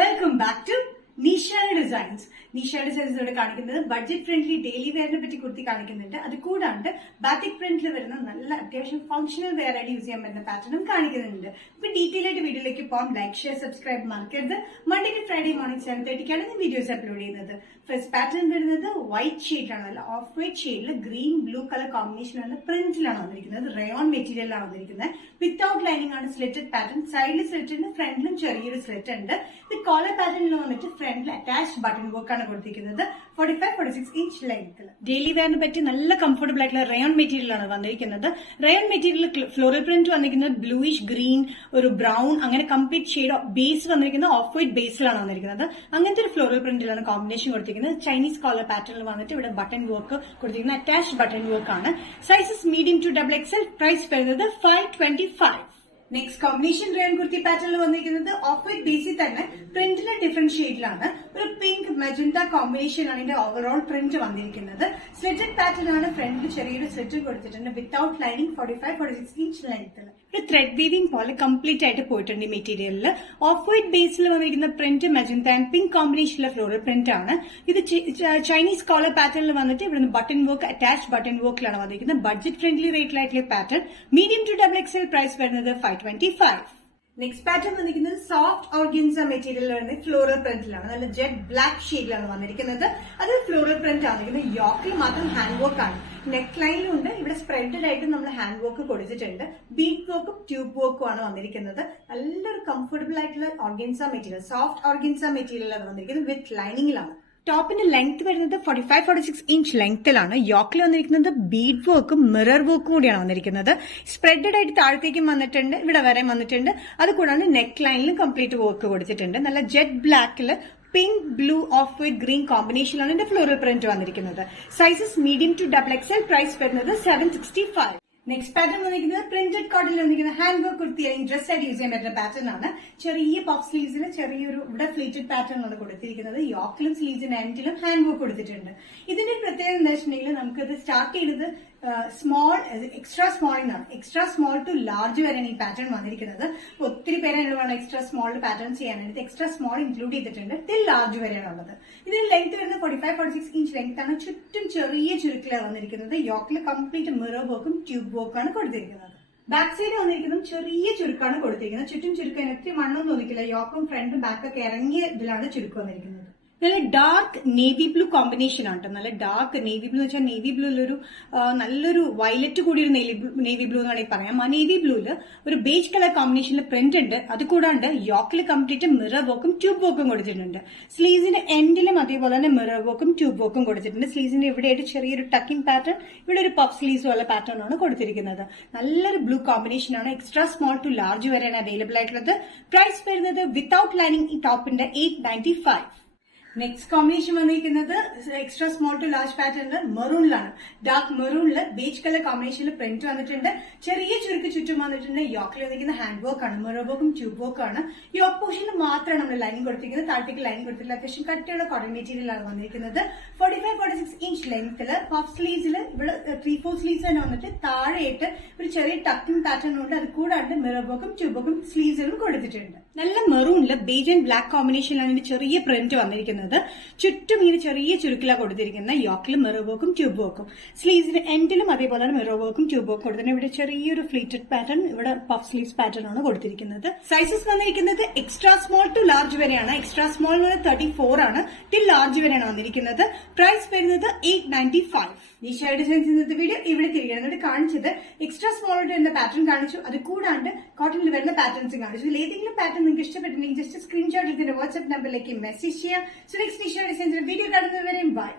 Welcome back to Nishad designs. Nishad designs ഇവിടെ കാണിക്കുന്നത് budget friendly daily വെയറിനെ പറ്റി കുർത്തി കാണിക്കുന്നുണ്ട്. അത് കൂടാണ്ട് ബാറ്റിക് പ്രിന്റിൽ വരുന്ന നല്ല അത്യാവശ്യം ഫംഗ്ഷണൽ വെയർ ആയിട്ട് യൂസ് ചെയ്യാൻ പറ്റുന്ന പാറ്റേണും കാണിക്കുന്നുണ്ട്. ഇപ്പൊ ഡീറ്റെയിൽ ആയിട്ട് വീഡിയോയിലേക്ക് പോകാം. ലൈക്ക്, ഷെയർ, സബ്സ്ക്രൈബ് മറക്കരുത്. മൺഡേ ടു ഫ്രൈഡേ മോർണിംഗ് 7:30 ഞാൻ വീഡിയോസ് അപ്ലോഡ് ചെയ്യുന്നത്. ഫസ്റ്റ് പാറ്റേൺ വരുന്നത് വൈറ്റ് ഷെയ്ഡിലാണ്, അല്ല ഓഫ് വൈറ്റ് ഷെയ്ഡിൽ ഗ്രീൻ ബ്ലൂ കളർ കോമ്പിനേഷൻ ആണ് പ്രിന്റിലാണ് വന്നിരിക്കുന്നത്. റയോൺ മെറ്റീരിയലാണ് വന്നിരിക്കുന്നത്. വിത്തൌട്ട് ലൈനിങ് ആണ് സ്ലിറ്റഡ് പാറ്റേൺ. സൈഡിൽ സ്ലിറ്റ് ഉണ്ട്, ഫ്രണ്ടിലും ചെറിയൊരു സ്ലിറ്റ് ഉണ്ട്. ഇത് കോളർ പാറ്റേണിൽ വന്നിട്ട് ഫ്രണ്ടിൽ അറ്റാച്ച്ഡ് ബട്ടൺ വർക്ക് ആണ് കൊടുത്തിരിക്കുന്നത്. 45-46 ഇഞ്ച് ലെങ്ത്തിൽ. ഡെയിലി വെയറിനെ പറ്റി നല്ല കംഫർട്ടബിൾ ആയിട്ടുള്ള റയോൺ മെറ്റീരിയലാണ് വന്നിരിക്കുന്നത്. റയോൺ മെറ്റീരിയൽ ഫ്ലോറൽ പ്രിന്റ് വന്നിരിക്കുന്നത് ബ്ലൂയിഷ് ഗ്രീൻ, ഒരു ബ്രൗൺ, അങ്ങനെ കംപ്ലീറ്റ് ഷെയ്ഡ് ബേസ് വന്നിരിക്കുന്നത് ഓഫ് വൈറ്റ് ബേസിലാണ് വന്നിരിക്കുന്നത്. അങ്ങനത്തെ ഒരു ഫ്ലോറൽ പ്രിന്റിലാണ് കോമ്പിനേഷൻ കൊടുത്തിരിക്കുന്നത്. ചൈനീസ് കോളർ പാറ്റേണിൽ വന്നിട്ട് ഇവിടെ ബട്ടൺ വർക്ക് കൊടുത്തിരിക്കുന്നത് അറ്റാച്ച്ഡ് ബട്ടൺ വർക്ക് ആണ്. Sizes medium to XXL. Price വരുന്നത് 525. നെക്സ്റ്റ് കോമ്പിനേഷൻ റയോൺ കുർത്തി പാറ്റേണിൽ വന്നിരിക്കുന്നത് ഓഫ് വൈറ്റ് ബേസിൽ തന്നെ പ്രിന്റിലെ ഡിഫറെന്റ് ഷെയ്ഡിലാണ്. ഒരു പിങ്ക് മെജന്റ കോമ്പിനേഷൻ ആണ് ഇതിന്റെ ഓവറോൾ പ്രിന്റ് വന്നിരിക്കുന്നത്. സ്ലിറ്റഡ് പാറ്റേൺ ആണ്. ഫ്രണ്ടിൽ ചെറിയൊരു സ്ലിറ്റ് കൊടുത്തിട്ടുണ്ട്. വിത്തൌട്ട് ലൈനിങ് 45-46 ഇഞ്ച് ലെങ്ത്തിൽ. ഒരു ത്രെഡ് വീവിംഗ് പോലെ കംപ്ലീറ്റ് ആയിട്ട് പോയിട്ടുണ്ട് ഈ മെറ്റീരിയലിൽ. ഓഫ് വൈറ്റ് ബേസിൽ വന്നിരിക്കുന്ന പ്രിന്റ് മെജന്ത ആൻഡ് പിങ്ക് കോമ്പിനേഷനിലെ ഫ്ലോറൽ പ്രിന്റ് ആണ്. ഇത് ചൈനീസ് കോളർ പാറ്റേണിൽ വന്നിട്ട് ഇവിടുന്ന് ബട്ടൺ വർക്ക് അറ്റാച്ച്ഡ് ബട്ടൺ വർക്കിലാണ് വന്നിരിക്കുന്നത്. ബഡ്ജറ്റ് ഫ്രണ്ട്ലി റേറ്റിലായിട്ടുള്ള പാറ്റേൺ. Medium to XXL. പ്രൈസ് വരുന്നത് 525. നെക്സ്റ്റ് പാറ്റേൺ വന്നിരിക്കുന്നത് സോഫ്റ്റ് ഓർഗൻസ മെറ്റീരിയൽ വരുന്നത് ഫ്ലോറൽ പ്രിന്റിലാണ്. നല്ല ജെറ്റ് ബ്ലാക്ക് ഷെയ്ഡിലാണ് വന്നിരിക്കുന്നത്. അത് ഫ്ലോറൽ പ്രിന്റ് ആണ്. യോക്കിൽ മാത്രം ഹാൻഡ് വർക്ക് ആണ്. നെക്ക് ലൈനിലുണ്ട്. ഇവിടെ സ്പ്രെഡഡ് ആയിട്ട് നമ്മൾ ഹാൻഡ് വർക്ക് കൊടുത്തിട്ടുണ്ട്. ബീഡ് വർക്കും ട്യൂബ് വർക്കും ആണ് വന്നിരിക്കുന്നത്. നല്ലൊരു കംഫർട്ടബിൾ ആയിട്ടുള്ള organza material, soft organza material ആണ് വന്നിരിക്കുന്നത്. വിത്ത് ലൈനിങ്ങിലാണ്. ടോപ്പിന്റെ ലെങ്ത് വരുന്നത് 45-46 ഇഞ്ച് ലെങ്ത്തിലാണ്. യോക്കിൽ വന്നിരിക്കുന്നത് ബീഡ് വർക്കും മിറർ വർക്കും കൂടിയാണ് വന്നിരിക്കുന്നത്. സ്പ്രെഡഡ് ആയിട്ട് താഴത്തേക്കും വന്നിട്ടുണ്ട്, ഇവിടെ വരെ വന്നിട്ടുണ്ട്. അതുകൂടാണ്ട് നെക്ക് ലൈനിലും കംപ്ലീറ്റ് വർക്ക് കൊടുത്തിട്ടുണ്ട്. നല്ല ജെറ്റ് ബ്ലാക്കില് pink blue off white green കോമ്പിനേഷനിലാണ് ഇതിന്റെ ഫ്ലോറൽ പ്രിന്റ് വന്നിരിക്കുന്നത്. Sizes medium to XXL. Price വരുന്നത് 765. നെക്സ്റ്റ് പാറ്റേൺ വന്നിരിക്കുന്നത് പ്രിന്റഡ് കോട്ടണിൽ വന്നിരിക്കുന്ന ഹാൻഡ് വർക്ക് കുർത്തി അല്ലെങ്കിൽ ഡ്രസ് ആയിട്ട് യൂസ് ചെയ്യാൻ പറ്റുന്ന പാറ്റേൺ ആണ്. ചെറിയ പഫ് സ്ലീവ്സിൽ ചെറിയൊരു ഇവിടെ ഫ്ലീറ്റഡ് പാറ്റേൺ ആണ് കൊടുത്തിരിക്കുന്നത്. യോക്കിലും സ്ലീവ്സിന്റെ എൻഡിലും ഹാൻഡ് വർക്ക് കൊടുത്തിട്ടുണ്ട്. ഇതിന്റെ പ്രത്യേകത എന്താ വെച്ചിട്ടുണ്ടെങ്കിൽ നമുക്കത് സ്റ്റാർട്ട് ചെയ്തത് സ്മോൾ എക്സ്ട്രാ സ്മോളിൽ നിന്നാണ്. എക്സ്ട്രാ സ്മോൾ ടു ലാർജ് വരെയാണ് ഈ പാറ്റേൺ വന്നിരിക്കുന്നത്. ഒത്തിരി പേര് എന്നോട് വേണം എക്സ്ട്രാ സ്മോൾ പാറ്റേൺ ചെയ്യാനായിട്ട്. എക്സ്ട്രാ സ്മോൾ ഇൻക്ലൂഡ് ചെയ്തിട്ടുണ്ട്. ടിൽ ലാർജ് വരെയാണ് ഉള്ളത്. ഇതിന് ലെങ്ത് വരുന്നത് 45-46 ഇഞ്ച് ലെങ്ത് ആണ്. ചുറ്റും ചെറിയ ചുരുക്കിലാണ് വന്നിരിക്കുന്നത്. യോക്കിൽ കംപ്ലീറ്റ് മിറർ വർക്കും ട്യൂബ് വർക്കാണ് കൊടുത്തിരിക്കുന്നത്. ബാക്ക് സൈഡ് വന്നിരിക്കുന്നതും ചെറിയ ചുരുക്കാണ് കൊടുത്തിരിക്കുന്നത്. ചുറ്റും ചുരുക്കാൻ ഒത്തിരി മണ്ണൊന്നും ഒന്നിക്കില്ല. യോക്കും ഫ്രണ്ടും ബാക്കൊക്കെ ഇറങ്ങിയ ഇതിലാണ് ചുരുക്ക് വന്നിരിക്കുന്നത്. നല്ല ഡാർക്ക് നേവി ബ്ലൂ കോമ്പിനേഷൻ ആണ്. നല്ല ഡാർക്ക് നേവി ബ്ലൂ എന്ന് വെച്ചാൽ നേവി ബ്ലൂലൊരു നല്ലൊരു വയലറ്റ് കൂടിയൊരു നേവി ബ്ലൂ എന്ന് വേണമെങ്കിൽ പറയാം. ആ നേവി ബ്ലൂല് ഒരു ബേജ് കളർ കോമ്പിനേഷനിൽ പ്രിന്റ് ഉണ്ട്. അത് കൂടാണ്ട് യോക്കിൽ കംപ്ലീറ്റ് മിറർ വർക്കും ട്യൂബ് വർക്കും കൊടുത്തിട്ടുണ്ട്. സ്ലീവ്സിന്റെ എൻഡിലും അതേപോലെ തന്നെ മിറർ വർക്കും ട്യൂബ് വർക്കും കൊടുത്തിട്ടുണ്ട്. സ്ലീവ്സിന്റെ ഇവിടെയായിട്ട് ചെറിയൊരു ടക്കിംഗ് പാറ്റേൺ, ഇവിടെ ഒരു പഫ് സ്ലീവ്സ് ഉള്ള പാറ്റേൺ ആണ് കൊടുത്തിരിക്കുന്നത്. നല്ലൊരു ബ്ലൂ കോമ്പിനേഷൻ ആണ്. എക്സ്ട്രാ സ്മോൾ ടു ലാർജ് വരെയാണ് അവൈലബിൾ ആയിട്ടുള്ളത്. പ്രൈസ് വരുന്നത് വിത്തൌട്ട് ലൈനിങ് ഈ ടോപ്പിന്റെ 895. നെക്സ്റ്റ് കോമ്പിനേഷൻ വന്നിരിക്കുന്നത് എക്സ്ട്രാ സ്മോൾ ടു ലാർജ് പാറ്റേണില് മെറൂണിലാണ്. ഡാർക്ക് മെറൂണില് ബേജ് കളർ കോമ്പിനേഷനിൽ പ്രിന്റ് വന്നിട്ടുണ്ട്. ചെറിയ ചുരുക്ക് ചുറ്റും വന്നിട്ടുണ്ട്. യോക്കിൽ വന്നിരിക്കുന്ന ഹാൻഡ് വർക്ക് ആണ്. മിറർ വർക്കും ട്യൂബ് വർക്ക് ആണ്. യോക്ക് പോർഷനിൽ മാത്രമാണ് നമ്മൾ ലൈൻ കൊടുത്തിരിക്കുന്നത്. താഴത്തേക്ക് ലൈൻ കൊടുത്തിട്ടില്ല. അത്യാവശ്യം കട്ടിയുള്ള കോട്ടൺ മെറ്റീരിയലാണ് വന്നിരിക്കുന്നത്. 45-46 ഇഞ്ച് ലെങ്ത്തിൽ. പഫ് സ്ലീവ്സിൽ ഇവിടെ 3/4 സ്ലീവ്സ് തന്നെ വന്നിട്ട് താഴെയായിട്ട് ഒരു ചെറിയ ടക്കിംഗ് പാറ്റേൺ ഉണ്ട്. അത് കൂടാണ്ട് മിറർ വർക്കും ട്യൂബ് വർക്കും സ്ലീവ്സിലും കൊടുത്തിട്ടുണ്ട്. നല്ല മെറൂണില് ബേജ് ആൻഡ് ബ്ലാക്ക് കോമ്പിനേഷനിലാണ് ഇതിന്റെ ചെറിയ പ്രിന്റ് വന്നിരിക്കുന്നത്. ചുറ്റും ഇങ്ങനെ ചെറിയ ചുരുക്കിലാണ് കൊടുത്തിരിക്കുന്നത്. യോക്കിലും മിറർ വർക്കും ട്യൂബ് വർക്കും. സ്ലീവ്സിന്റെ എൻഡിലും അതേപോലെ തന്നെ മിറർ വർക്കും ട്യൂബ് വർക്കും കൊടുത്തിട്ടുണ്ട്. ഇവിടെ ചെറിയൊരു ഫ്ലീറ്റഡ് പാറ്റേൺ, ഇവിടെ പഫ് സ്ലീവ്സ് പാറ്റേൺ ആണ് കൊടുത്തിരിക്കുന്നത്. സൈസസ് വന്നിരിക്കുന്നത് എക്സ്ട്രാ സ്മോൾ ടു ലാർജ് വരെയാണ്. എക്സ്ട്രാ സ്മോൾ 34 ആണ്. ടിൽ ലാർജ് വരെയാണ് വന്നിരിക്കുന്നത്. പ്രൈസ് വരുന്നത് 895. ഈ ഷെയ്ഡ് ഡിസൈൻസ് ഇന്നത്തെ വീഡിയോ ഇവിടെ തിരികെ കാണിച്ചത് എക്സ്ട്രാ സ്മോൾ വരുന്ന പാറ്റേൺ കാണിച്ചു. അത് കൂടാണ്ട് കോട്ടണിൽ വരുന്ന പാറ്റേൺസ് കാണിച്ചു. ഇതിൽ ഏതെങ്കിലും പാറ്റേൺ നിങ്ങൾക്ക് ഇഷ്ടപ്പെട്ടില്ലെങ്കിൽ ജസ്റ്റ് സ്ക്രീൻഷോട്ട് എടുത്തിട്ട് വാട്സ്ആപ്പ് നമ്പറിലേക്ക് മെസ്സേജ് ചെയ്യാം. സോ നെക്സ്റ്റ് ഡിസൈൻസിന്റെ വീഡിയോ കാണുന്നവരെയും ബൈ.